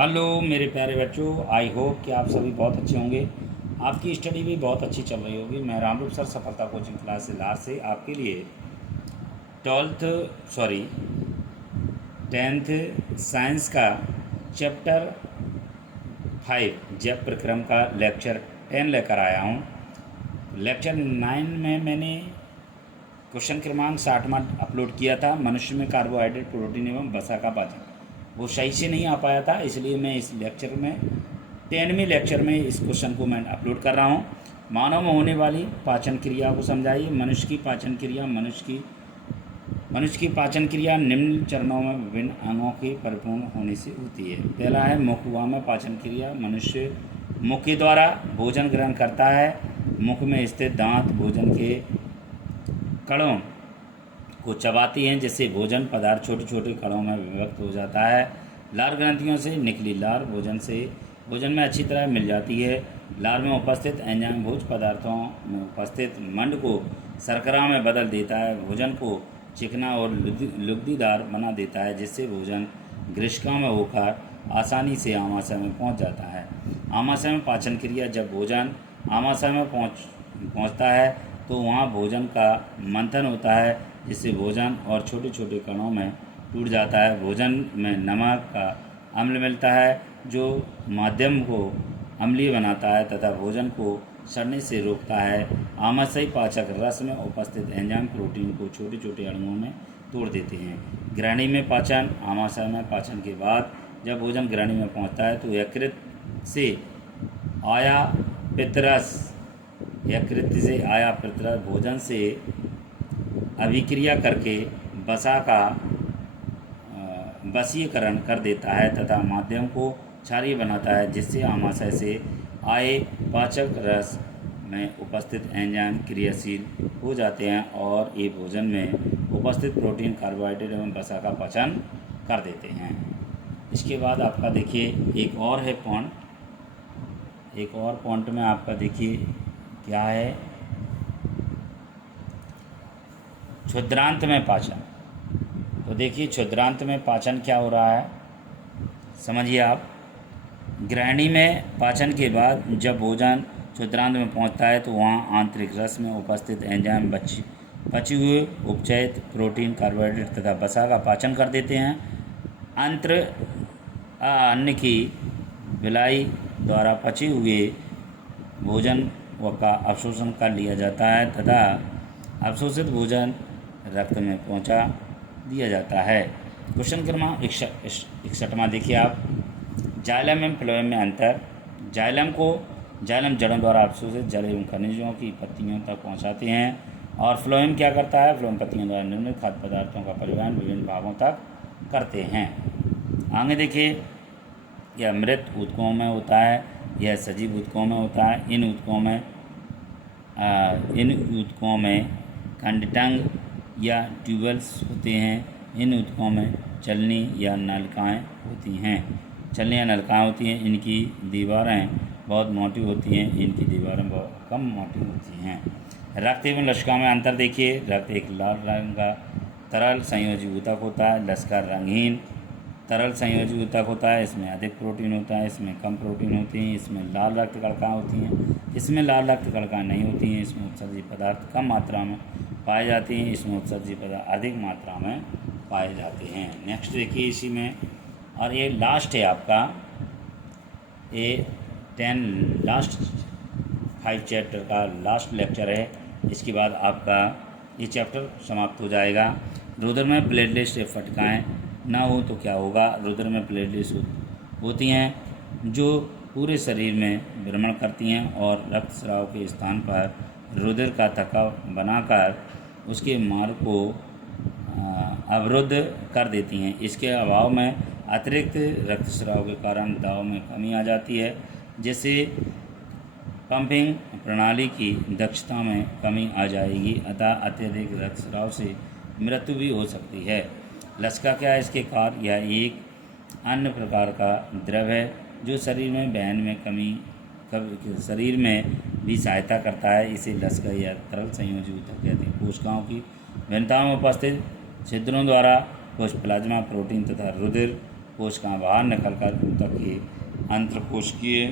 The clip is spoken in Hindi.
हेलो मेरे प्यारे बच्चों, आई होप कि आप सभी बहुत अच्छे होंगे। आपकी स्टडी भी बहुत अच्छी चल रही होगी। मैं रामरूप सर सफलता कोचिंग क्लास से लार से आपके लिए ट्वेल्थ सॉरी 10th साइंस का चैप्टर 5 जैव प्रक्रम का लेक्चर 10 लेकर आया हूँ। लेक्चर 9 में मैंने क्वेश्चन क्रमांक 60वां अपलोड किया था, मनुष्य में कार्बोहाइड्रेट, प्रोटीन एवं वसा का पाचन। वो सही से नहीं आ पाया था, इसलिए मैं इस लेक्चर में 10वें लेक्चर में इस क्वेश्चन को मैं अपलोड कर रहा हूँ। मानव में होने वाली पाचन क्रिया को समझाइए। मनुष्य की पाचन क्रिया निम्न चरणों में विभिन्न अंगों के परिपूर्ण होने से होती है। पहला है मुखवा में पाचन क्रिया। मनुष्य मुख के द्वारा भोजन ग्रहण करता है। मुख में स्थित दांत भोजन के कणों को चबाती हैं, जिससे भोजन पदार्थ छोटे छोटे कणों में विभक्त हो जाता है। लार ग्रंथियों से निकली लार भोजन में अच्छी तरह मिल जाती है। लार में उपस्थित एंजाइम भोज्य पदार्थों में उपस्थित मंड को शर्करा में बदल देता है। भोजन को चिकना और लुगदीदार बना देता है, जिससे भोजन ग्रिष्का में होकर आसानी से आमाशय में पहुंच जाता है। आमाशय में पाचन क्रिया। जब भोजन आमाशय में पहुंचता है तो वहाँ भोजन का मंथन होता है, जिससे भोजन और छोटे छोटे कणों में टूट जाता है। भोजन में नमक का अम्ल मिलता है, जो माध्यम को अम्लीय बनाता है तथा भोजन को सड़ने से रोकता है। आमाशयी पाचक रस में उपस्थित एंजाइम प्रोटीन को छोटे छोटे अणुओं में तोड़ देते हैं। ग्रहणी में पाचन। आमाशय में पाचन के बाद जब भोजन ग्रहणी में पहुंचता है तो यकृत से आया पितरस भोजन से अभिक्रिया करके वसा का वशीकरण कर देता है तथा माध्यम को क्षारीय बनाता है, जिससे आमाशय से आए पाचक रस में उपस्थित एंजाइम क्रियाशील हो जाते हैं और ये भोजन में उपस्थित प्रोटीन, कार्बोहाइड्रेट एवं वसा का पाचन कर देते हैं। इसके बाद आपका देखिए एक और पॉइंट में आपका देखिए क्या है, क्षुद्रांत में पाचन। तो देखिए क्षुद्रांत में पाचन क्या हो रहा है, समझिए आप। ग्रहणी में पाचन के बाद जब भोजन क्षुद्रांत में पहुंचता है तो वहां आंतरिक रस में उपस्थित एंजाइम बचे हुए उपचयित प्रोटीन, कार्बोहाइड्रेट तथा वसा का पाचन कर देते हैं। अन्न की विलाई द्वारा पचे हुए भोजन का अवशोषण कर लिया जाता है तथा अवशोषित भोजन रक्त में पहुंचा दिया जाता है। क्वेश्चन क्रमांक 61वां देखिए आप। जाइलम एवं फ्लोएम में अंतर। जाइलम जड़ों द्वारा अवशोषित जल एवं खनिजों की पत्तियों तक पहुंचाते हैं और फ्लोएम क्या करता है, फ्लोएम पत्तियों द्वारा निर्मित खाद्य पदार्थों का परिवहन विभिन्न भागों तक करते हैं। आगे देखिए, यह मृत ऊतकों में होता है, यह सजीव ऊतकों में होता है। इन ऊतकों में कंडटंग या ट्यूबल्स होते हैं। इन ऊतकों में चलनी या नलिकाएँ होती हैं। इनकी दीवारें बहुत मोटी होती हैं, इनकी दीवारें बहुत कम मोटी होती हैं। रक्त एवं लसिका में अंतर देखिए। रक्त एक लाल रंग का तरल संयोजी ऊतक होता है। लसिका रंगहीन तरल संयोजी ऊतक होता है। इसमें अधिक प्रोटीन होता है, इसमें कम प्रोटीन होती हैं। इसमें लाल रक्त कणिकाएँ होती हैं, इसमें लाल रक्त कणिकाएँ नहीं होती हैं। इसमें उत्सर्जित पदार्थ कम मात्रा में पाए जाते हैं, इसमें उत्सर्जित पदार्थ अधिक मात्रा में पाए जाते हैं। नेक्स्ट देखिए इसी में, और ये लास्ट है आपका, ये 5 चैप्टर का लास्ट लेक्चर है। इसके बाद आपका ये चैप्टर समाप्त हो जाएगा। रुधिर में प्लेटलेट्स या फटकाएँ ना हो तो क्या होगा। रुधिर में प्लेटलेट्स होती हैं जो पूरे शरीर में भ्रमण करती हैं और रक्तस्राव के स्थान पर रुधिर का थक्का बनाकर उसके मार्ग को अवरुद्ध कर देती हैं। इसके अभाव में अतिरिक्त रक्तस्राव के कारण दबाव में कमी आ जाती है, जिससे पंपिंग प्रणाली की दक्षता में कमी आ जाएगी, अतः अत्यधिक रक्तस्राव से मृत्यु भी हो सकती है। लसिका क्या है इसके कार्य? यह एक अन्य प्रकार का द्रव है जो शरीर में भी सहायता करता है। इसे लसिका या तरल संयोजी ऊतक कहते हैं। कोशिकाओं की भिन्नताओं में उपस्थित छिद्रों द्वारा कुछ प्लाज्मा प्रोटीन तथा रुधिर कोशिकाएं बाहर निकलकर ऊतक के अंतरकोशिकीय